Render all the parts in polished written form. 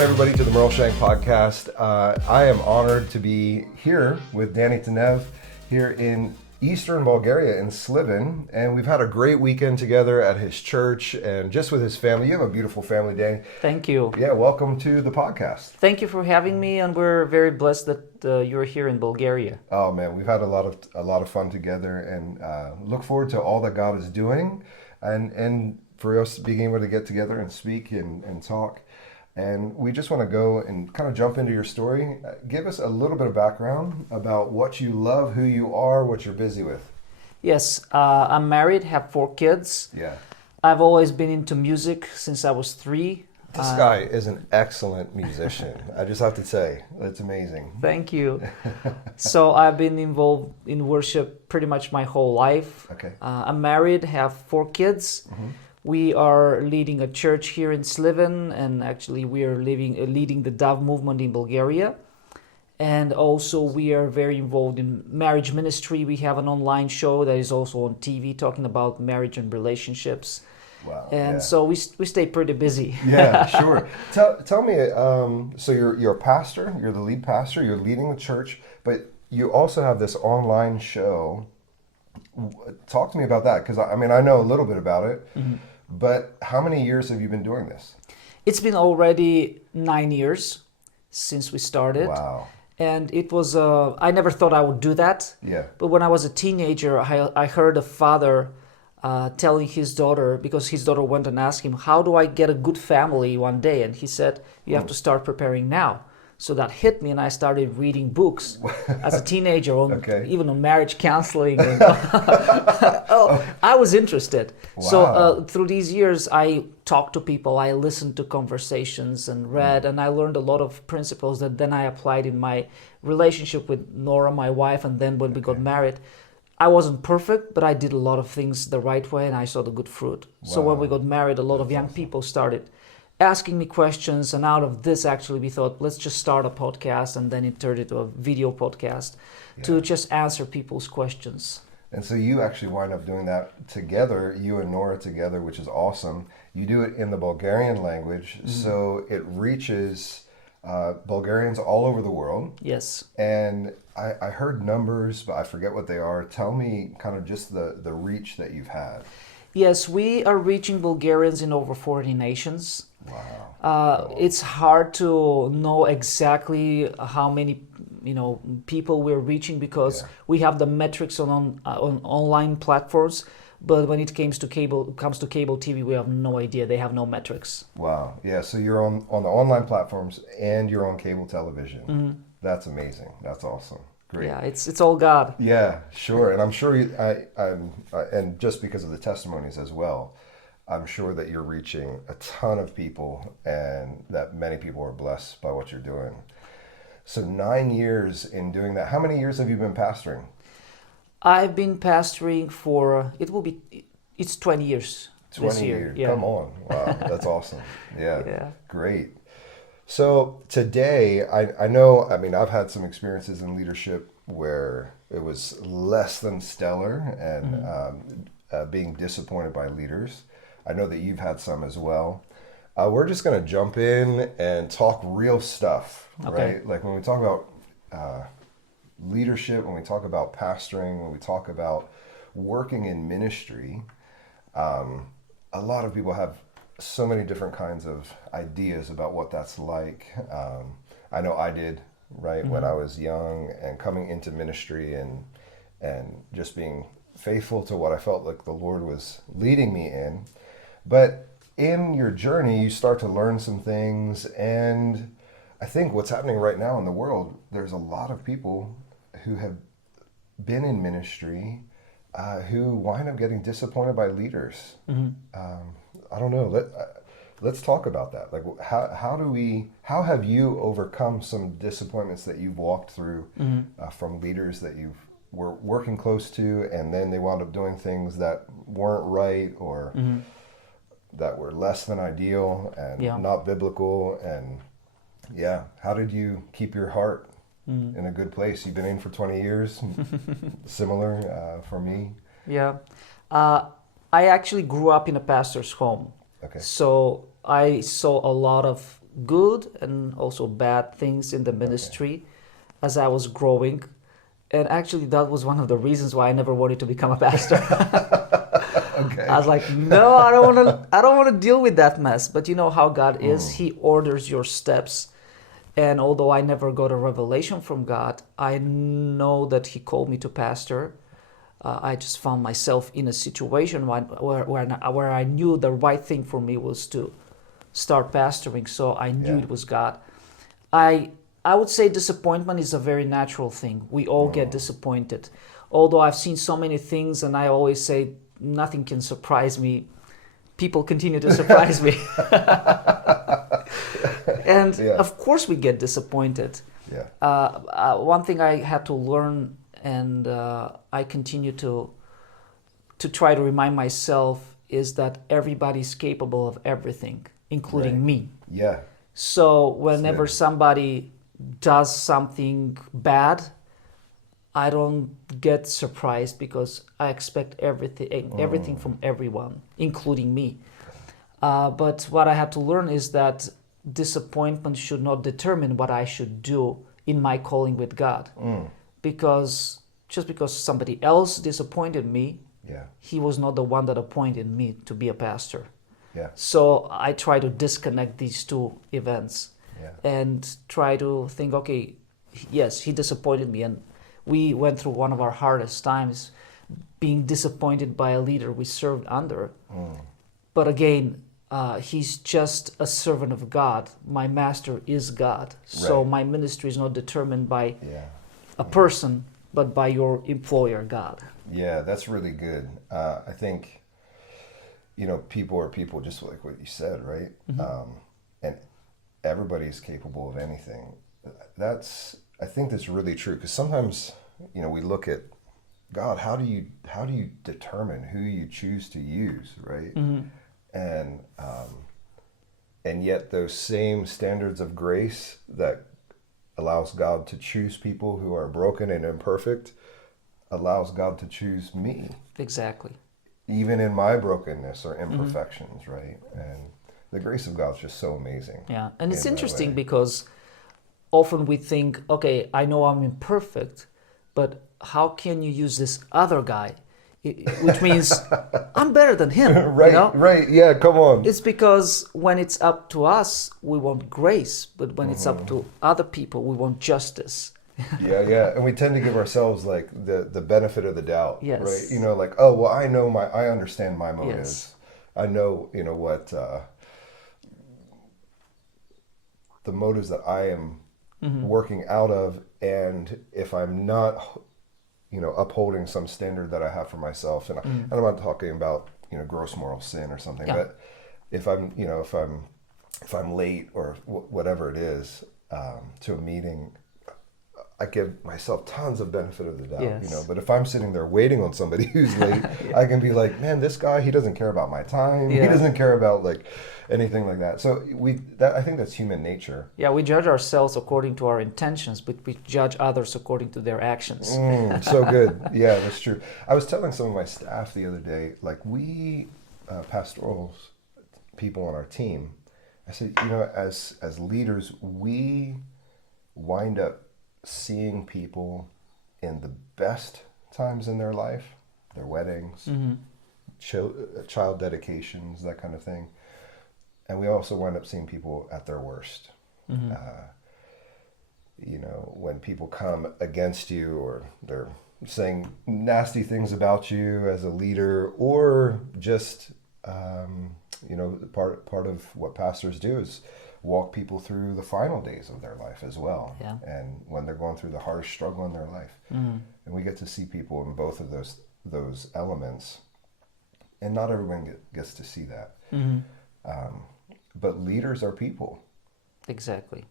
Welcome, everybody, to the Merle Shenk podcast. I am honored to be here with Tanev here in Eastern Bulgaria in Sliven, and we've had a great weekend together at his church and just with his family. You have a beautiful family, Danny. Thank you. Yeah, welcome to the podcast. Thank you for having me, and we're very blessed that you're here in Bulgaria. Oh man, we've had a lot of fun together, and look forward to all that God is doing, and for us being able to get together and speak and talk. And we just want to go and kind of jump into your story. Give us a little bit of background about what you love, who you are, what you're busy with. Yes, I'm married, have 4 kids. Yeah. I've always been into music since I was 3. This guy is an excellent musician. I just have to say, it's amazing. Thank you. So I've been involved in worship pretty much my whole life. Okay. I'm married, have 4 kids. Mm-hmm. We are leading a church here in Sliven, and actually we are leading the Dove movement in Bulgaria. And also we are very involved in marriage ministry. We have an online show that is also on TV talking about marriage and relationships. Wow. And so we stay pretty busy. Yeah, sure. Tell me, so you're a pastor, you're the lead pastor, you're leading the church, but you also have this online show. Talk to me about that, because I mean, I know a little bit about it, mm-hmm. But how many years have you been doing this? It's been already 9 years since we started. Wow. And it was, I never thought I would do that. Yeah. But when I was a teenager, I heard a father telling his daughter, because his daughter went and asked him, how do I get a good family one day? And he said, you have to start preparing now. So that hit me, and I started reading books as a teenager, even on marriage counseling. And I was interested. Wow. So through these years, I talked to people, I listened to conversations and read, and I learned a lot of principles that then I applied in my relationship with Nora, my wife, and then when we got married. I wasn't perfect, but I did a lot of things the right way, and I saw the good fruit. Wow. So when we got married, a lot of young people started asking me questions, and out of this actually we thought, let's just start a podcast, and then it turned into a video podcast to just answer people's questions. And so you actually wind up doing that together, you and Nora together, which is awesome. You do it in the Bulgarian language, mm-hmm. So it reaches Bulgarians all over the world. Yes. And I heard numbers, but I forget what they are. Tell me kind of just the reach that you've had. Yes, we are reaching Bulgarians in over 40 nations. Wow. It's hard to know exactly how many people we're reaching, because we have the metrics on online platforms, but when it comes to cable TV, we have no idea. They have no metrics. Wow. Yeah, so you're on the online platforms and you're on cable television. Mm-hmm. That's amazing. That's awesome. Great. Yeah, it's all God. Yeah, sure. And I'm sure and just because of the testimonies as well, I'm sure that you're reaching a ton of people, and that many people are blessed by what you're doing. So 9 years in doing that. How many years have you been pastoring? I've been pastoring for, it's 20 years. 20 years. Yeah. Come on. Wow, that's awesome. Yeah. Great. So today, I know, I mean, I've had some experiences in leadership where it was less than stellar, and being disappointed by leaders. I know that you've had some as well. We're just going to jump in and talk real stuff, right? Like when we talk about leadership, when we talk about pastoring, when we talk about working in ministry, a lot of people have so many different kinds of ideas about what that's like. I know I did, right, when I was young and coming into ministry and just being faithful to what I felt like the Lord was leading me in. But in your journey, you start to learn some things, and I think what's happening right now in the world, there's a lot of people who have been in ministry who wind up getting disappointed by leaders. Mm-hmm. I don't know. Let's talk about that. Like, how have you overcome some disappointments that you've walked through from leaders that you were working close to, and then they wound up doing things that weren't right, or that were less than ideal and not biblical? And how did you keep your heart in a good place? You've been in for 20 years, similar for me. Yeah. I actually grew up in a pastor's home. Okay. So I saw a lot of good and also bad things in the ministry as I was growing. And actually, that was one of the reasons why I never wanted to become a pastor. I was like, no, I don't want to deal with that mess. But you know how God is. He orders your steps. And although I never got a revelation from God, I know that He called me to pastor. I just found myself in a situation where I knew the right thing for me was to start pastoring. So I knew it was God. I would say disappointment is a very natural thing. We all get disappointed. Although I've seen so many things, and I always say nothing can surprise me, people continue to surprise me. And of course we get disappointed. One thing I had to learn, and I continue to try to remind myself, is that everybody's capable of everything, including me. So whenever somebody does something bad, I don't get surprised because I expect everything from everyone, including me. But what I had to learn is that disappointment should not determine what I should do in my calling with God. Because just because somebody else disappointed me, he was not the one that appointed me to be a pastor. So I try to disconnect these two events and try to think, okay, yes, he disappointed me. And we went through one of our hardest times, being disappointed by a leader we served under. But again, he's just a servant of God. My master is God. So my ministry is not determined by a person, but by your employer, God. Yeah, that's really good. I think, people are people, just like what you said, right? And everybody's capable of anything. I think that's really true, because sometimes, we look at God. How do you determine who you choose to use, right? And yet those same standards of grace that allows God to choose people who are broken and imperfect allows God to choose me. Exactly. Even in my brokenness or imperfections, right? And the grace of God is just so amazing. Yeah, and it's interesting because often we think, okay, I know I'm imperfect, but how can you use this other guy? Which means I'm better than him. Right, yeah, come on. It's because when it's up to us, we want grace, but when it's up to other people, we want justice. Yeah, and we tend to give ourselves like the benefit of the doubt, yes. right? Like, oh, well, I understand my motives. Yes. I know, what the motives that I am working out of, and if I'm not upholding some standard that I have for myself, and I'm not talking about gross moral sin or something, but if I'm if I'm late or whatever it is to a meeting, I give myself tons of benefit of the doubt, But if I'm sitting there waiting on somebody who's late, I can be like, man, this guy, he doesn't care about my time. He doesn't care about like anything like that. So I think that's human nature. Yeah, we judge ourselves according to our intentions, but we judge others according to their actions. So good. Yeah, that's true. I was telling some of my staff the other day, like we pastoral people on our team, I said, as leaders, we wind up seeing people in the best times in their life, their weddings, child dedications, that kind of thing. And we also wind up seeing people at their worst. When people come against you, or they're saying nasty things about you as a leader, or just, part of what pastors do is walk people through the final days of their life as well. Yeah. And when they're going through the hardest struggle in their life. And we get to see people in both of those elements. And not everyone gets to see that. But leaders are people. Exactly.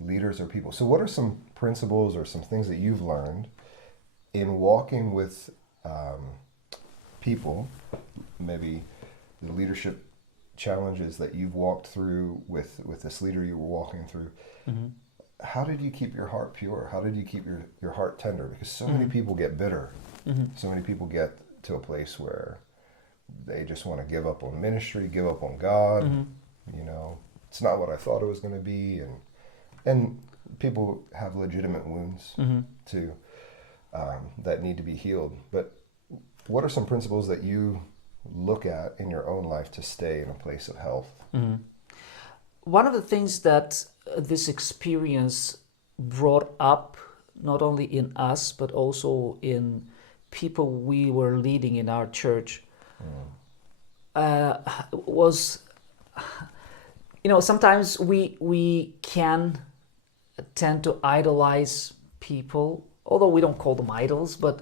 Leaders are people. So what are some principles or some things that you've learned in walking with people, maybe the leadership challenges that you've walked through with this leader you were walking through? How did you keep your heart pure? How did you keep your heart tender? Because so many people get bitter. So many people get to a place where they just want to give up on ministry, give up on God, it's not what I thought it was going to be, and people have legitimate wounds too that need to be healed. But what are some principles that you look at in your own life to stay in a place of health? One of the things that this experience brought up, not only in us, but also in people we were leading in our church, was, sometimes we can tend to idolize people, although we don't call them idols, but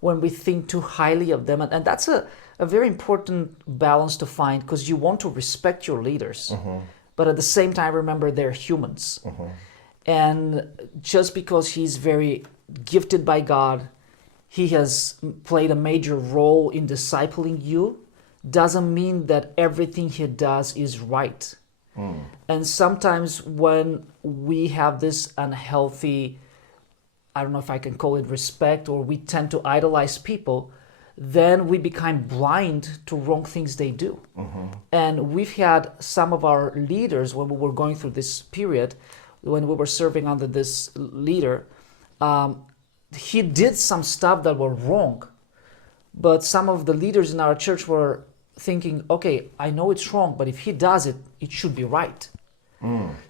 when we think too highly of them. And that's a very important balance to find, because you want to respect your leaders, but at the same time, remember they're humans. And just because he's very gifted by God, he has played a major role in discipling you, doesn't mean that everything he does is right. And sometimes when we have this unhealthy, I don't know if I can call it respect, or we tend to idolize people, then we become blind to wrong things they do. And we've had some of our leaders, when we were going through this period, when we were serving under this leader, he did some stuff that were wrong. But some of the leaders in our church were thinking, okay, I know it's wrong, but if he does it, it should be right.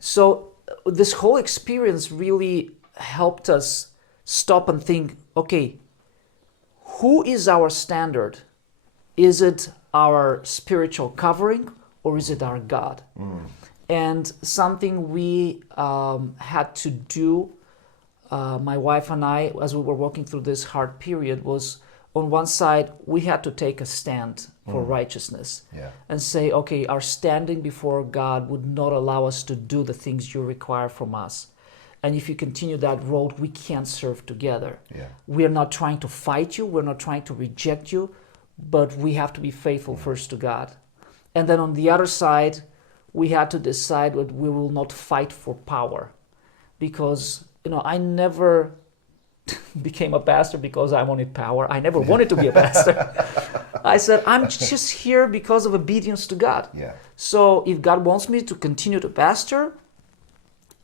So this whole experience really helped us stop and think, okay, who is our standard? Is it our spiritual covering, or is it our God? And something we had to do, my wife and I, as we were walking through this hard period, was on one side, we had to take a stand for righteousness and say, okay, our standing before God would not allow us to do the things you require from us. And if you continue that road, we can't serve together. We are not trying to fight you. We're not trying to reject you, but we have to be faithful first to God. And then on the other side, we had to decide that we will not fight for power, because, I never became a pastor because I wanted power. I never wanted to be a pastor. I said, I'm just here because of obedience to God. So if God wants me to continue to pastor,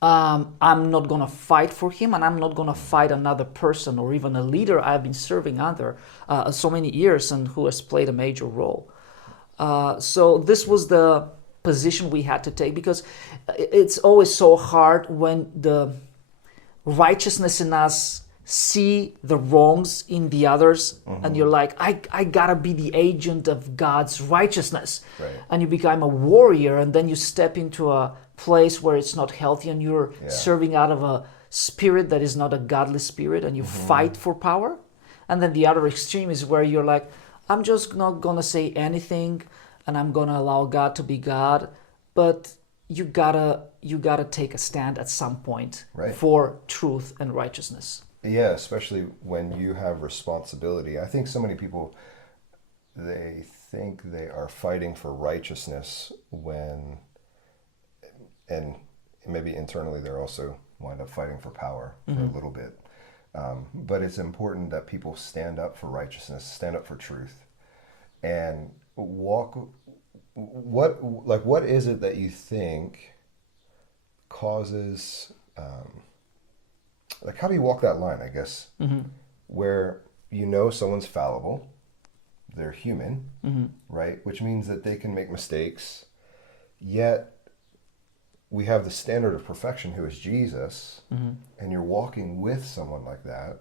I'm not going to fight for him, and I'm not going to fight another person or even a leader I've been serving under so many years and who has played a major role. So this was the position we had to take, because it's always so hard when the righteousness in us see the wrongs in the others, and you're like, I gotta be the agent of God's righteousness. And you become a warrior, and then you step into a place where it's not healthy, and you're serving out of a spirit that is not a godly spirit, and you fight for power. And then the other extreme is where you're like, I'm just not gonna say anything, and I'm gonna allow God to be God. But you gotta take a stand at some point for truth and righteousness. Yeah, especially when you have responsibility. I think so many people, they think they are fighting for righteousness when, and maybe internally they're also wind up fighting for power for a little bit. But it's important that people stand up for righteousness, stand up for truth, and walk. What is it that you think causes? How do you walk that line, I guess, where someone's fallible, they're human, right? Which means that they can make mistakes, yet we have the standard of perfection, who is Jesus, and you're walking with someone like that.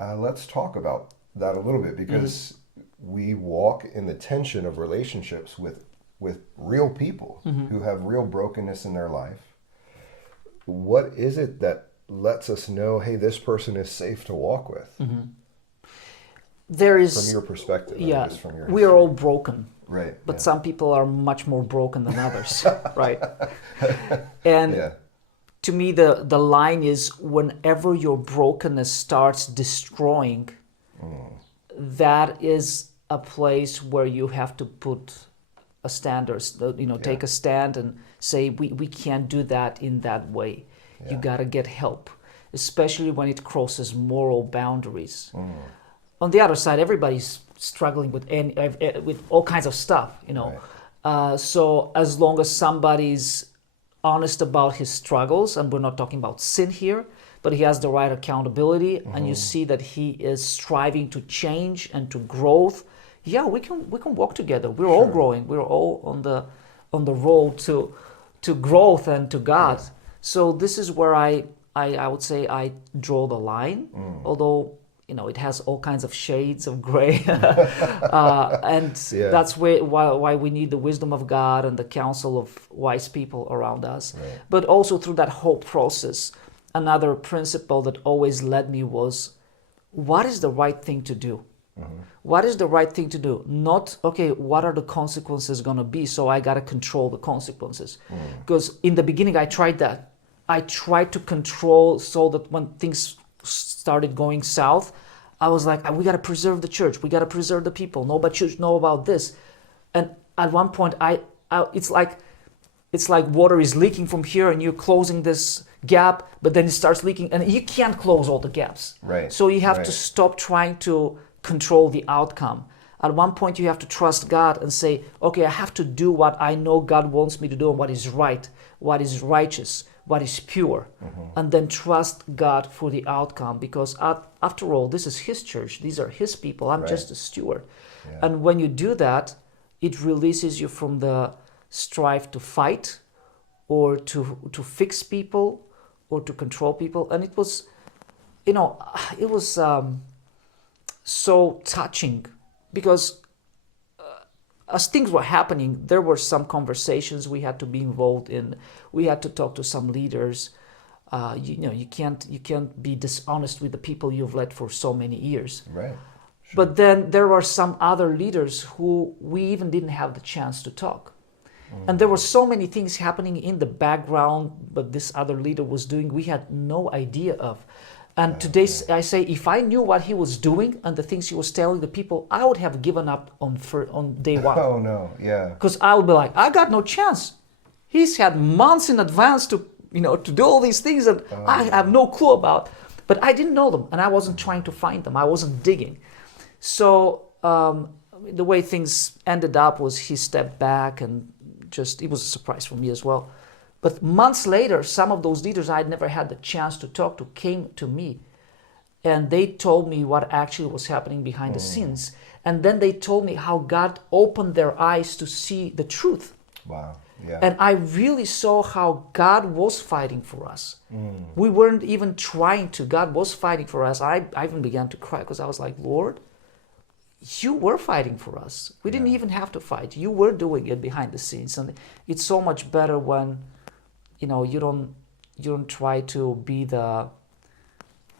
Let's talk about that a little bit, because we walk in the tension of relationships with real people who have real brokenness in their life. What is it that lets us know, hey, this person is safe to walk with? There is, from your perspective, from your we are all broken, right? But some people are much more broken than others, right? And to me, the line is, whenever your brokenness starts destroying, that is a place where you have to put a standard, take a stand and say, we can't do that in that way. You got to get help, especially when it crosses moral boundaries. On the other side, everybody's struggling with all kinds of stuff, So as long as somebody's honest about his struggles, and we're not talking about sin here, but he has the right accountability, and you see that he is striving to change and to growth, yeah, we can walk together. We're all growing. We're all on the road to growth and to God. Yeah. So this is where I would say I draw the line, although it has all kinds of shades of gray, and that's why we need the wisdom of God and the counsel of wise people around us. Right. But also through that whole process, another principle that always led me was, what is the right thing to do? Mm-hmm. What is the right thing to do? Not, okay, what are the consequences going to be? So I got to control the consequences. Because in the beginning, I tried that. I tried to control so that when things started going south, I was like, we got to preserve the church. We got to preserve the people. Nobody should know about this. And at one point, it's like water is leaking from here and you're closing this gap, but then it starts leaking and you can't close all the gaps. Right. So you have to stop trying to control the outcome. At one point, you have to trust God and say, okay, I have to do what I know God wants me to do and what is right, what is righteous, what is pure, and then trust God for the outcome, because after all, this is His church. These are His people. I'm just a steward. Yeah. And when you do that, it releases you from the strive to fight or to fix people or to control people. And it was, so touching, because as things were happening, there were some conversations we had to be involved in. We had to talk to some leaders. You can't be dishonest with the people you've led for so many years. Right. Sure. But then there were some other leaders who we even didn't have the chance to talk. And there were so many things happening in the background, but this other leader was doing, we had no idea of. And today I say, if I knew what he was doing and the things he was telling the people, I would have given up on day one. Oh no, yeah. Because I would be like, I got no chance. He's had months in advance to do all these things that I have no clue about. But I didn't know them, and I wasn't trying to find them. I wasn't digging. So the way things ended up was he stepped back, and it was a surprise for me as well. But months later, some of those leaders I had never had the chance to talk to came to me, and they told me what actually was happening behind the scenes. And then they told me how God opened their eyes to see the truth. Wow. Yeah. And I really saw how God was fighting for us. We weren't even trying to. God was fighting for us. I even began to cry because I was like, Lord, you were fighting for us. We didn't even have to fight. You were doing it behind the scenes. And it's so much better when you don't try to be the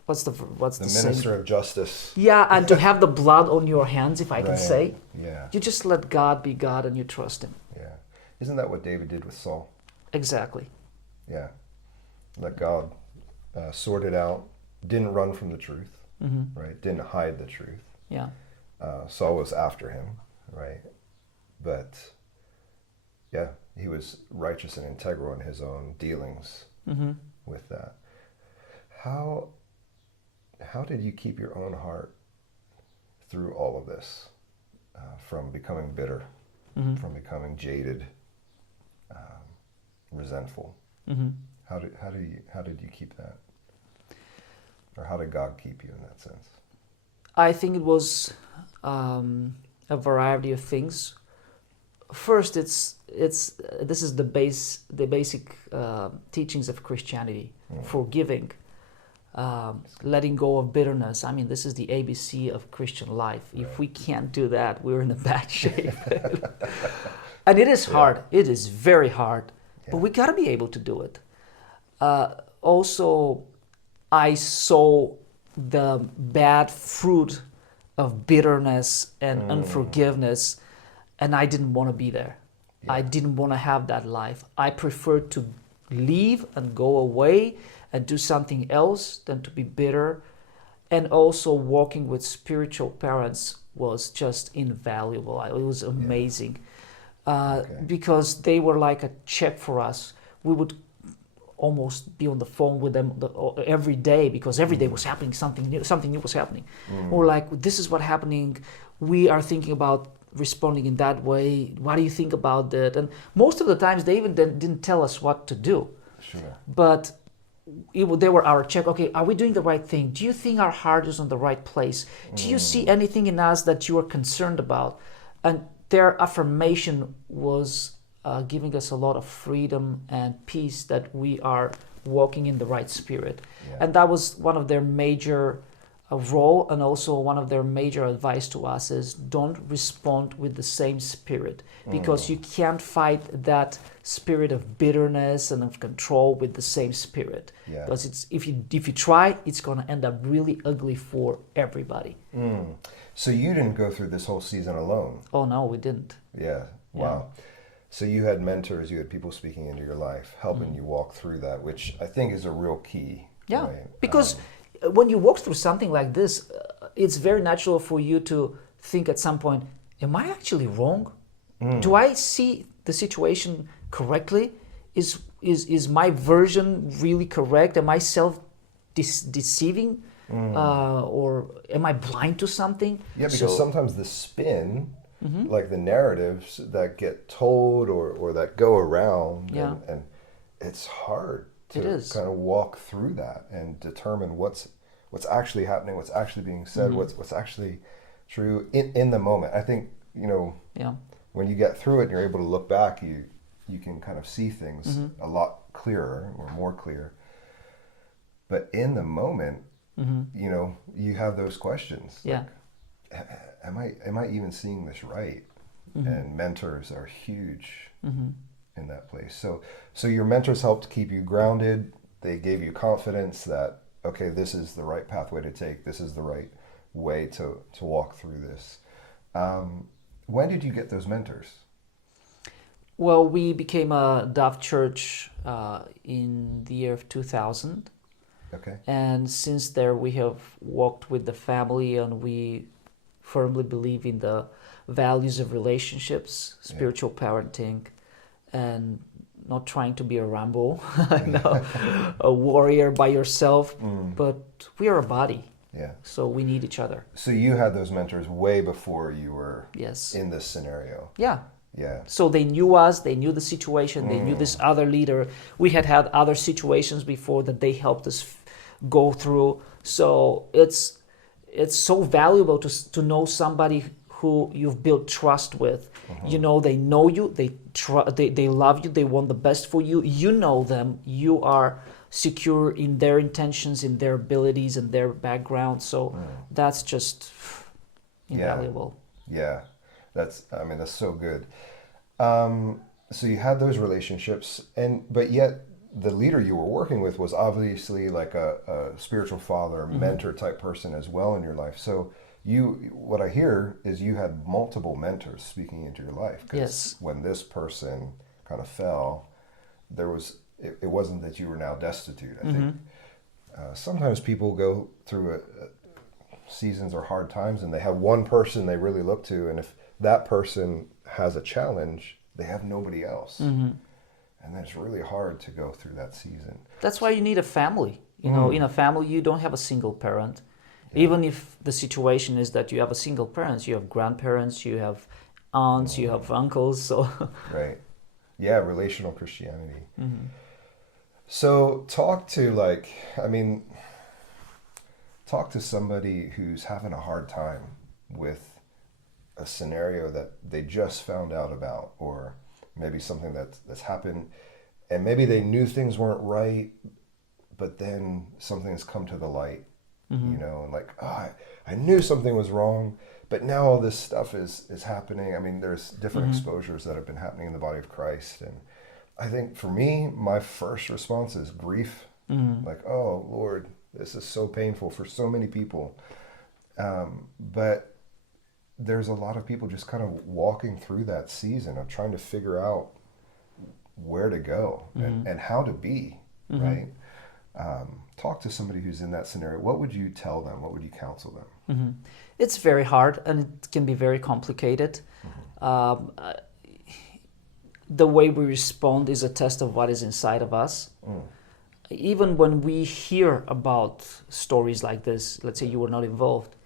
minister of justice. Yeah, and to have the blood on your hands, if I can say. Yeah. You just let God be God and you trust Him. Yeah. Isn't that what David did with Saul? Exactly. Yeah. Let God sort it out. Didn't run from the truth, right? Didn't hide the truth. Yeah. Saul was after him, right? But yeah, he was righteous and integral in his own dealings with that. How did you keep your own heart through all of this, from becoming bitter, from becoming jaded, resentful? How did you keep that, or how did God keep you in that sense? I think it was a variety of things. First, this is the basic teachings of Christianity: forgiving, letting go of bitterness. I mean, this is the ABC of Christian life. Right. If we can't do that, we're in a bad shape. And it is hard. It is very hard. But we got to be able to do it. Also, I saw the bad fruit of bitterness and unforgiveness, and I didn't want to be there. Yeah. I didn't want to have that life. I preferred to leave and go away and do something else than to be bitter. And also walking with spiritual parents was just invaluable. It was amazing. Because they were like a check for us. We would almost be on the phone with them every day, because every day was happening something new was happening. Or like, this is what's happening. We are thinking about responding in that way. What do you think about that? And most of the times they even didn't tell us what to do. Sure. But they were our check. Okay, are we doing the right thing? Do you think our heart is on the right place? Do you see anything in us that you are concerned about? And their affirmation was giving us a lot of freedom and peace that we are walking in the right spirit. Yeah. And that was one of their major role, and also one of their major advice to us is don't respond with the same spirit, because you can't fight that spirit of bitterness and of control with the same spirit. Yeah. Because if you try, it's going to end up really ugly for everybody. So you didn't go through this whole season alone. Oh no, we didn't. Yeah. Wow. So you had mentors, you had people speaking into your life, helping you walk through that, which I think is a real key. Yeah. Right? Because when you walk through something like this, it's very natural for you to think at some point, am I actually wrong? Do I see the situation correctly? Is my version really correct? Am I self-deceiving? Or am I blind to something? Yeah, because sometimes the spin, like the narratives that get told or that go around, and it's hard to kind of walk through that and determine what's actually happening, what's actually being said, what's actually true in the moment. I think, when you get through it and you're able to look back, you can kind of see things a lot clearer or more clear. But in the moment, you have those questions. Yeah. Like, am I even seeing this right? And mentors are huge in that place. So your mentors helped keep you grounded. They gave you confidence that, okay, this is the right pathway to take. This is the right way to walk through this. When did you get those mentors? Well, we became a Dove Church in the year of 2000. Okay. And since there we have walked with the family, and we firmly believe in the values of relationships, spiritual parenting, and not trying to be a Rambo, a warrior by yourself, but we are a body. Yeah. So we need each other. So you had those mentors way before you were Yes. in this scenario. Yeah. Yeah. So they knew us, they knew the situation, they knew this other leader. We had other situations before that they helped us go through. So it's so valuable to know somebody who you've built trust with. They know you, they love you, they want the best for you. You know them, you are secure in their intentions, in their abilities, and their background. So that's just invaluable. Yeah. That's so good. So you had those relationships, but yet the leader you were working with was obviously like a spiritual father, mentor type person as well in your life. So what I hear is you had multiple mentors speaking into your life. Yes. When this person kind of fell, it wasn't that you were now destitute. I think sometimes people go through seasons or hard times, and they have one person they really look to, and if that person has a challenge, they have nobody else. And then it's really hard to go through that season. That's why you need a family. In a family, you don't have a single parent. Yeah. Even if the situation is that you have a single parent, you have grandparents, you have aunts, you have uncles. So right. Yeah, relational Christianity. So talk to somebody who's having a hard time with a scenario that they just found out about, or maybe something that's happened, and maybe they knew things weren't right, but then something has come to the light, and like, I knew something was wrong, but now all this stuff is happening. I mean, there's different exposures that have been happening in the body of Christ, and I think for me, my first response is grief. Like, oh Lord, this is so painful for so many people. But there's a lot of people just kind of walking through that season of trying to figure out where to go and how to be, right? Talk to somebody who's in that scenario. What would you tell them? What would you counsel them? It's very hard, and it can be very complicated. The way we respond is a test of what is inside of us. Even when we hear about stories like this, let's say you were not involved,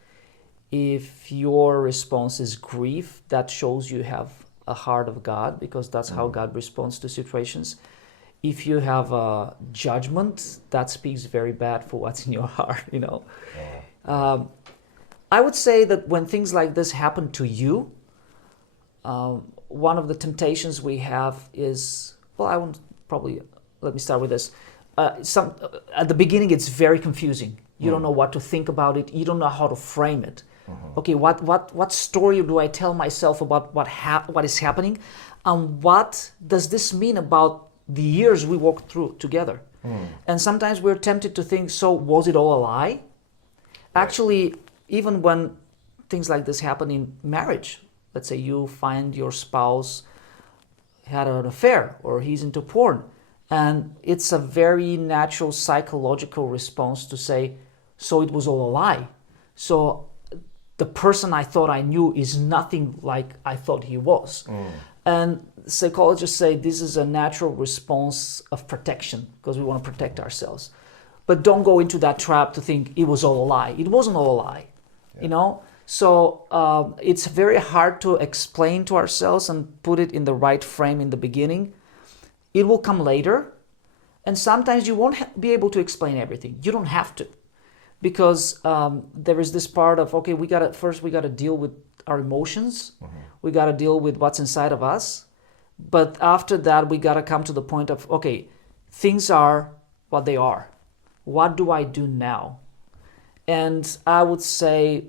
If your response is grief, that shows you have a heart of God, because that's how God responds to situations. If you have a judgment, that speaks very bad for what's in your heart, you know. I would say that when things like this happen to you, one of the temptations we have is, well, I won't probably, let me start with this. At the beginning, it's very confusing. You don't know what to think about it. You don't know how to frame it. Okay, what story do I tell myself about what is happening? And what does this mean about the years we walked through together? And sometimes we're tempted to think, so was it all a lie? Actually, even when things like this happen in marriage, let's say you find your spouse had an affair or he's into porn, and it's a very natural psychological response to say, so it was all a lie. So the person I thought I knew is nothing like I thought he was. And psychologists say this is a natural response of protection, because we want to protect ourselves. But don't go into that trap to think it was all a lie. It wasn't all a lie, you know? So it's very hard to explain to ourselves and put it in the right frame in the beginning. It will come later. And sometimes you won't be able to explain everything. You don't have to. Because there is this part of, okay, we got to deal with our emotions. We got to deal with what's inside of us. But after that, we got to come to the point of, okay, things are what they are. What do I do now? And I would say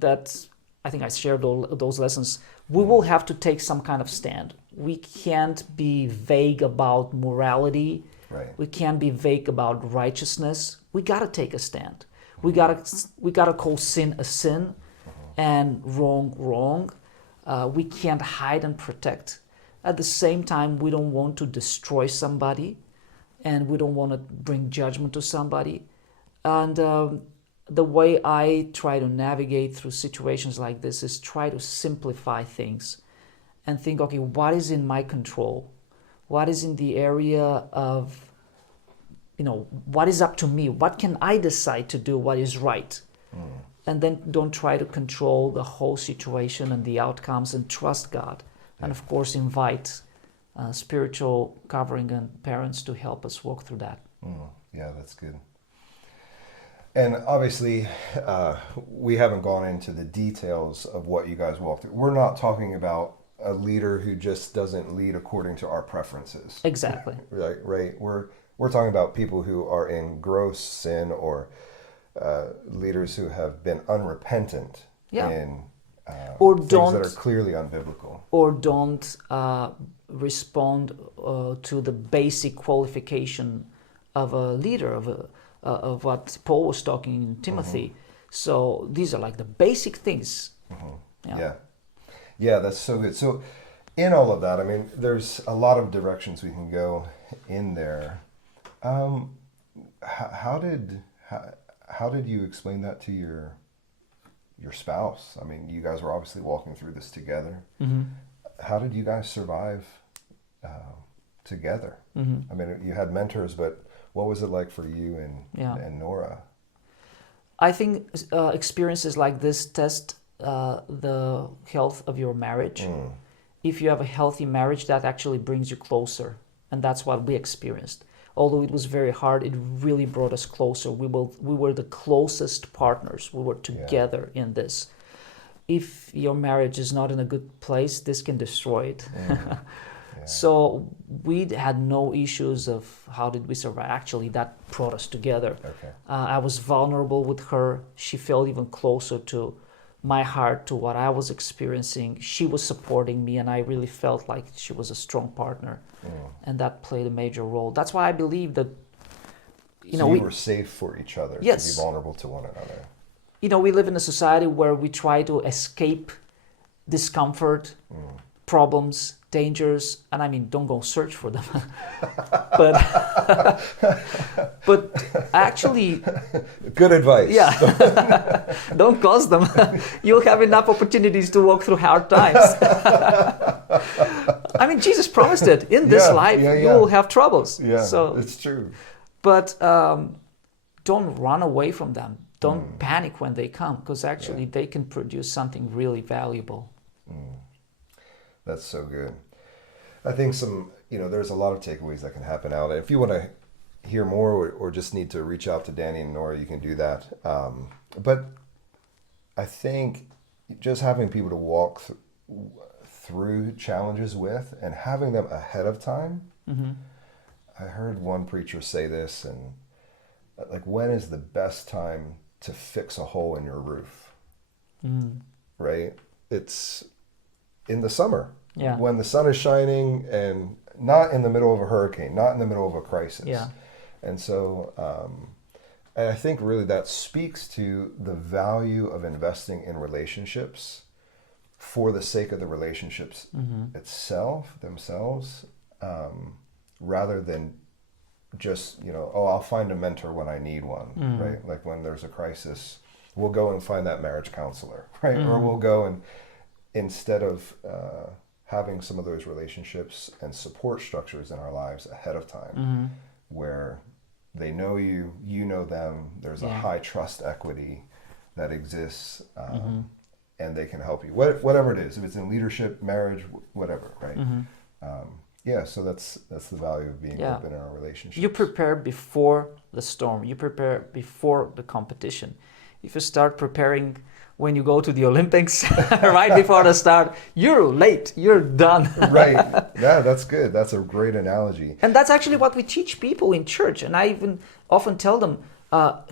that, I think I shared all those lessons. We will have to take some kind of stand. We can't be vague about morality. Right. We can't be vague about righteousness. We got to take a stand. We gotta call sin a sin, and wrong. We can't hide and protect. At the same time, we don't want to destroy somebody, and we don't want to bring judgment to somebody. And the way I try to navigate through situations like this is try to simplify things and think, okay, what is in my control? What is in the area of, what is up to me? What can I decide to do what is right? And then don't try to control the whole situation and the outcomes, and trust God. And of course, invite spiritual covering and parents to help us walk through that. Yeah, that's good. And obviously, we haven't gone into the details of what you guys walked through. We're not talking about a leader who just doesn't lead according to our preferences. Exactly. Right. We're talking about people who are in gross sin, or leaders who have been unrepentant in or things don't, that are clearly unbiblical. Or don't respond to the basic qualification of a leader, of what Paul was talking in Timothy. So these are like the basic things. Yeah, that's so good. So in all of that, I mean, there's a lot of directions we can go in there. How did you explain that to your spouse? I mean, you guys were obviously walking through this together. How did you guys survive together? I mean, you had mentors, but what was it like for you and Nora? I think experiences like this test the health of your marriage. If you have a healthy marriage, that actually brings you closer, and that's what we experienced. Although it was very hard, it really brought us closer. We were the closest partners. We were together in this. If your marriage is not in a good place, this can destroy it. So we had no issues of how did we survive. Actually, that brought us together. I was vulnerable with her. She felt even closer to my heart, to what I was experiencing. She was supporting me, and I really felt like she was a strong partner. And that played a major role. That's why I believe that, so we were safe for each other, to be vulnerable to one another. We live in a society where we try to escape discomfort, problems, dangers, and I mean, don't go search for them. but actually, good advice. Yeah, don't cause them. You'll have enough opportunities to walk through hard times. I mean, Jesus promised it. In this life, you will have troubles. Yeah, so it's true. But don't run away from them. Don't panic when they come, because actually they can produce something really valuable. That's so good. I think there's a lot of takeaways that can happen out. If you want to hear more or just need to reach out to Danny and Nora, you can do that. But I think just having people to walk through challenges with and having them ahead of time. I heard one preacher say this, and like, when is the best time to fix a hole in your roof? Right? It's in the summer, when the sun is shining and not in the middle of a hurricane, not in the middle of a crisis. And so and I think really that speaks to the value of investing in relationships for the sake of the relationships themselves, rather than just, I'll find a mentor when I need one, right? Like when there's a crisis, we'll go and find that marriage counselor, right? Or we'll go and, instead of having some of those relationships and support structures in our lives ahead of time, where they know you, you know them, there's a high trust equity that exists, and they can help you, whatever it is, if it's in leadership, marriage, whatever, right? So that's the value of being open in our relationships. You prepare before the storm. You prepare before the competition. If you start preparing when you go to the Olympics right before the start, you're late. You're done. Right. Yeah, that's good. That's a great analogy. And that's actually what we teach people in church. And I even often tell them,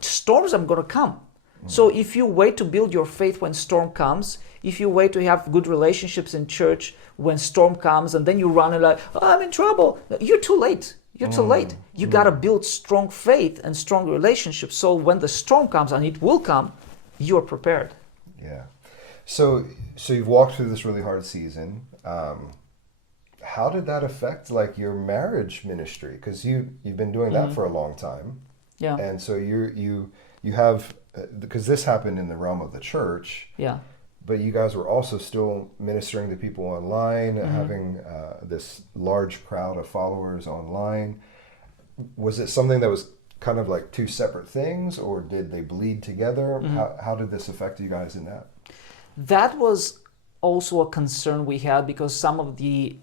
storms are going to come. So if you wait to build your faith when storm comes, if you wait to have good relationships in church when storm comes, and then you run and like, I'm in trouble, you're too late. You're too late. You got to build strong faith and strong relationships. So when the storm comes, and it will come, you're prepared. Yeah. So you've walked through this really hard season. How did that affect like your marriage ministry? Because you've been doing that for a long time. Yeah. And so you have, because this happened in the realm of the church. Yeah. But you guys were also still ministering to people online, having this large crowd of followers online. Was it something that was kind of like two separate things, or did they bleed together? How did this affect you guys in that? That was also a concern we had, because some of the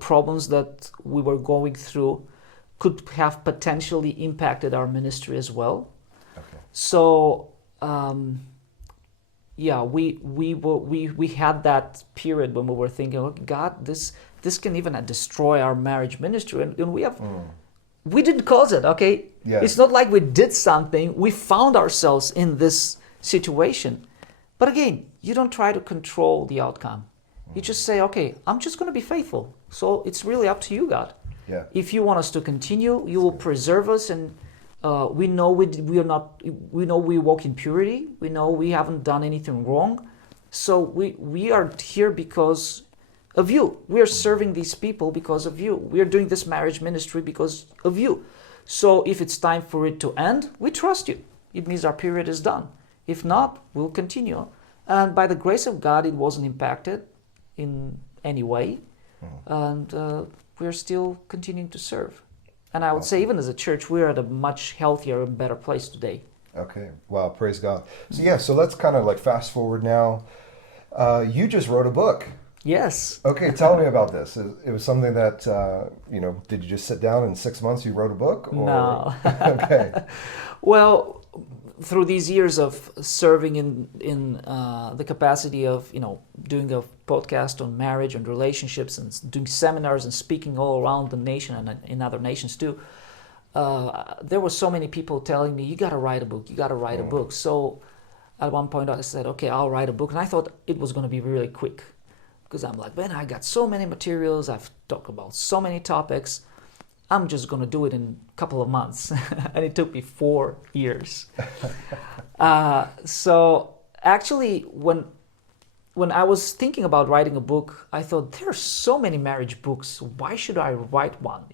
problems that we were going through could have potentially impacted our ministry as well. Okay. So we had that period when we were thinking, oh God, this can even destroy our marriage ministry, and we have. We didn't cause it, okay? Yeah. It's not like we did something. We found ourselves in this situation. But again, you don't try to control the outcome. You just say, okay, I'm just going to be faithful. So it's really up to you, God. Yeah. If you want us to continue, you will preserve us, and we know we know we walk in purity. We know we haven't done anything wrong. So we are here because of you. We are serving these people because of you. We are doing this marriage ministry because of you. So if it's time for it to end, we trust you. It means our period is done. If not, we'll continue. And by the grace of God, it wasn't impacted in any way. And we're still continuing to serve. And I would say, even as a church, we're at a much healthier and better place today. Okay. Wow. Praise God. So let's kind of like fast forward now. You just wrote a book. Yes. Okay, tell me about this. It was something that, did you just sit down in 6 months you wrote a book? Or? No. Okay. Well, through these years of serving in the capacity of, doing a podcast on marriage and relationships, and doing seminars and speaking all around the nation and in other nations too, there were so many people telling me, you got to write a book, you got to write a book. So at one point I said, okay, I'll write a book. And I thought it was going to be really quick. Because I'm like, man, I got so many materials. I've talked about so many topics. I'm just going to do it in a couple of months. And it took me 4 years. So actually, when I was thinking about writing a book, I thought, there are so many marriage books. Why should I write one?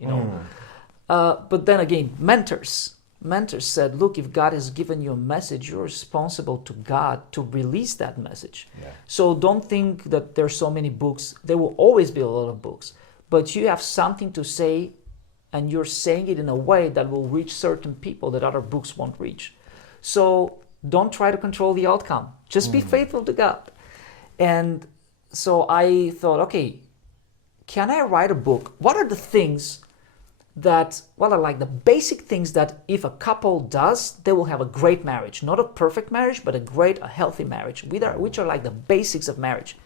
But then again, mentors said, look, if God has given you a message, you're responsible to God to release that message. Yeah. So don't think that there's so many books. There will always be a lot of books, but you have something to say, and you're saying it in a way that will reach certain people that other books won't reach. So don't try to control the outcome. Just be faithful to God. And so I thought, okay, can I write a book? What are the things what are like the basic things that if a couple does, they will have a great marriage. Not a perfect marriage, but a healthy marriage, which are like the basics of marriage.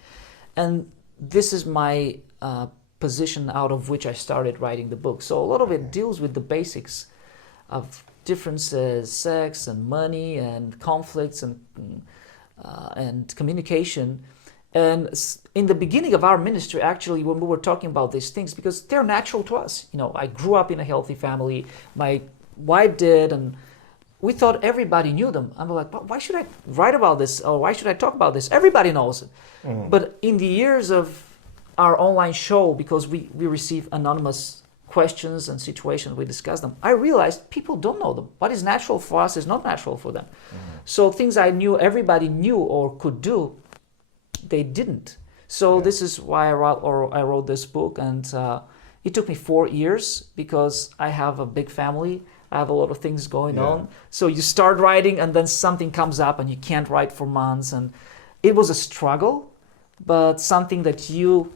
And this is my position out of which I started writing the book. So a lot of it deals with the basics of differences, sex and money and conflicts and communication. And in the beginning of our ministry, actually, when we were talking about these things, because they're natural to us. I grew up in a healthy family. My wife did, and we thought everybody knew them. I'm like, why should I write about this? Or why should I talk about this? Everybody knows it. But in the years of our online show, because we receive anonymous questions and situations, we discuss them, I realized people don't know them. What is natural for us is not natural for them. So things I knew everybody knew or could do, they didn't. So this is why I wrote this book, and it took me 4 years because I have a big family. I have a lot of things going on. So you start writing and then something comes up and you can't write for months. And it was a struggle, but something that you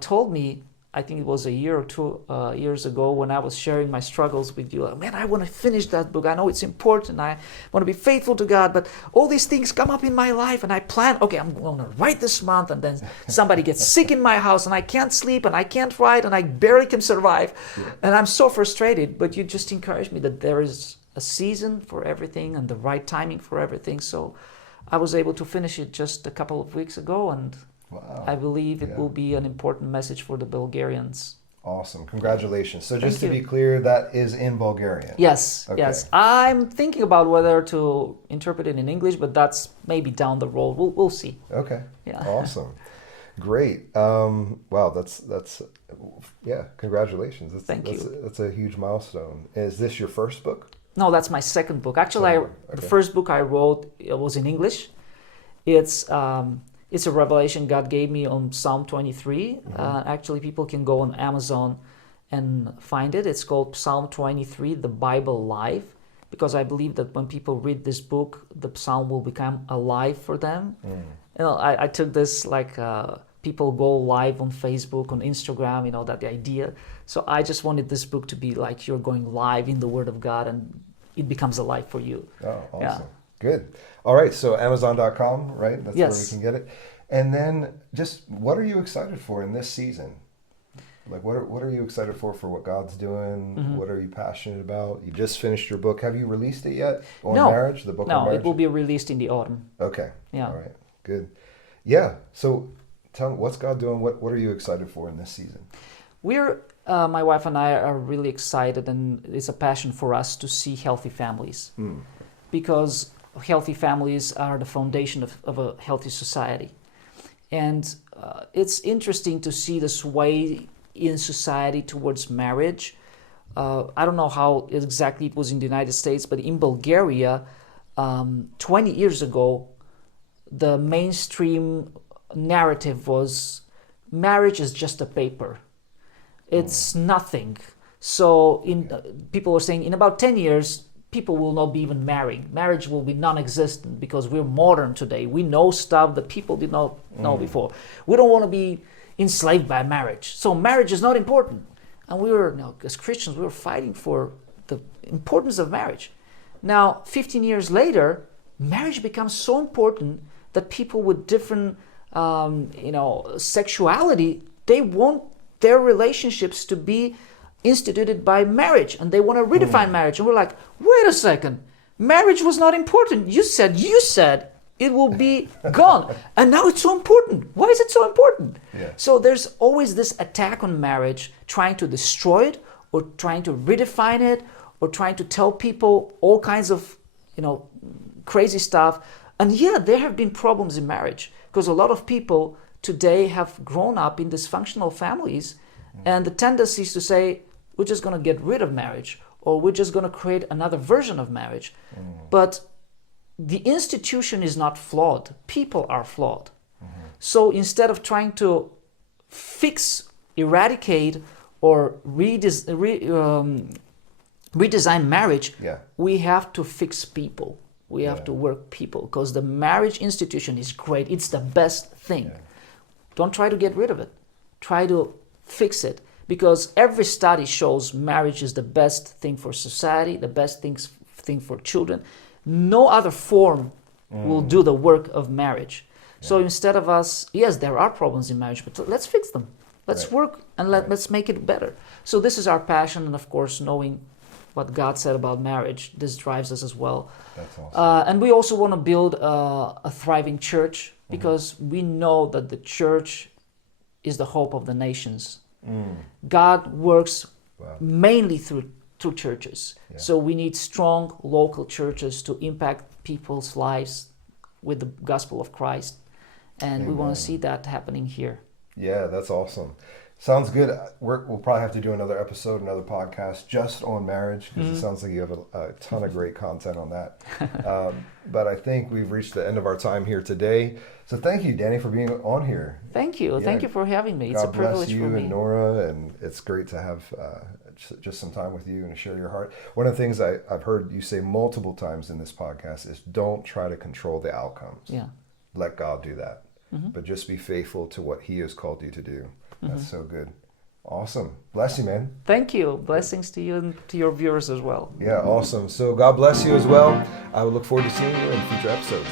told me, I think it was a year or 2 years ago when I was sharing my struggles with you. Man, I want to finish that book. I know it's important. I want to be faithful to God, but all these things come up in my life and I plan, okay, I'm going to write this month, and then somebody gets sick in my house and I can't sleep and I can't write and I barely can survive. And I'm so frustrated, but you just encouraged me that there is a season for everything and the right timing for everything. So I was able to finish it just a couple of weeks ago, and I believe it will be an important message for the Bulgarians. Awesome. Congratulations. So just to be clear, that is in Bulgarian? Yes. Okay. Yes. I'm thinking about whether to interpret it in English, but that's maybe down the road. We'll see. Okay. Yeah. Awesome. Great. Wow. That's congratulations. Thank you. That's a huge milestone. Is this your first book? No, that's my second book. Actually, the first book I wrote, it was in English. It's a revelation God gave me on Psalm 23. Actually, people can go on Amazon and find it. It's called Psalm 23, the Bible Live, because I believe that when people read this book, the psalm will become alive for them. I took this like people go live on Facebook, on Instagram, that idea. So I just wanted this book to be like you're going live in the Word of God and it becomes alive for you. Oh, awesome. Yeah. Good. All right. So Amazon.com, right? That's where we can get it. And then just what are you excited for in this season? Like what are you excited for what God's doing? What are you passionate about? You just finished your book. Have you released it yet? On marriage, the book on marriage? No, it will be released in the autumn. Okay. Yeah. All right. Good. Yeah. So tell me, what's God doing? What are you excited for in this season? My wife and I are really excited, and it's a passion for us to see healthy families. Because healthy families are the foundation of a healthy society. And it's interesting to see this way in society towards marriage. I don't know how exactly it was in the United States, but in Bulgaria, 20 years ago, the mainstream narrative was marriage is just a paper. It's nothing. So people were saying in about 10 years, people will not be even marrying. Marriage will be non-existent because we're modern today. We know stuff that people did not know before. We don't want to be enslaved by marriage. So marriage is not important. And as Christians, we were fighting for the importance of marriage. Now, 15 years later, marriage becomes so important that people with different, sexuality, they want their relationships to be instituted by marriage, and they want to redefine marriage. And we're like, wait a second, marriage was not important. You said it will be gone, and now it's so important. Why is it so important? So there's always this attack on marriage, trying to destroy it or trying to redefine it or trying to tell people all kinds of crazy stuff. And there have been problems in marriage because a lot of people today have grown up in dysfunctional families, and the tendency is to say, we're just going to get rid of marriage, or we're just going to create another version of marriage. But the institution is not flawed. People are flawed. So instead of trying to fix, eradicate, or redesign marriage, we have to fix people. We have to work people, because the marriage institution is great. It's the best thing. Yeah. Don't try to get rid of it. Try to fix it, because every study shows marriage is the best thing for society, the best thing for children. No other form will do the work of marriage. Yeah. So instead of us, yes, there are problems in marriage, but let's fix them. Let's work and let's make it better. So this is our passion, and of course, knowing what God said about marriage, this drives us as well. That's awesome. And we also want to build a thriving church, because we know that the church is the hope of the nations. God works mainly through churches. Yeah. So we need strong local churches to impact people's lives with the gospel of Christ. And we want to see that happening here. Yeah, that's awesome. Sounds good. We'll probably have to do another episode, another podcast just on marriage, because it sounds like you have a ton of great content on that. But I think we've reached the end of our time here today. So thank you, Danny, for being on here. Thank you. Yeah. Thank you for having me. It's a privilege for me. God bless you and Nora, and it's great to have just some time with you and to share your heart. One of the things I've heard you say multiple times in this podcast is don't try to control the outcomes. Yeah. Let God do that. But just be faithful to what He has called you to do. That's so good. Awesome. Bless you, man. Thank you. Blessings to you and to your viewers as well. Yeah, awesome. So God bless you as well. I will look forward to seeing you in future episodes.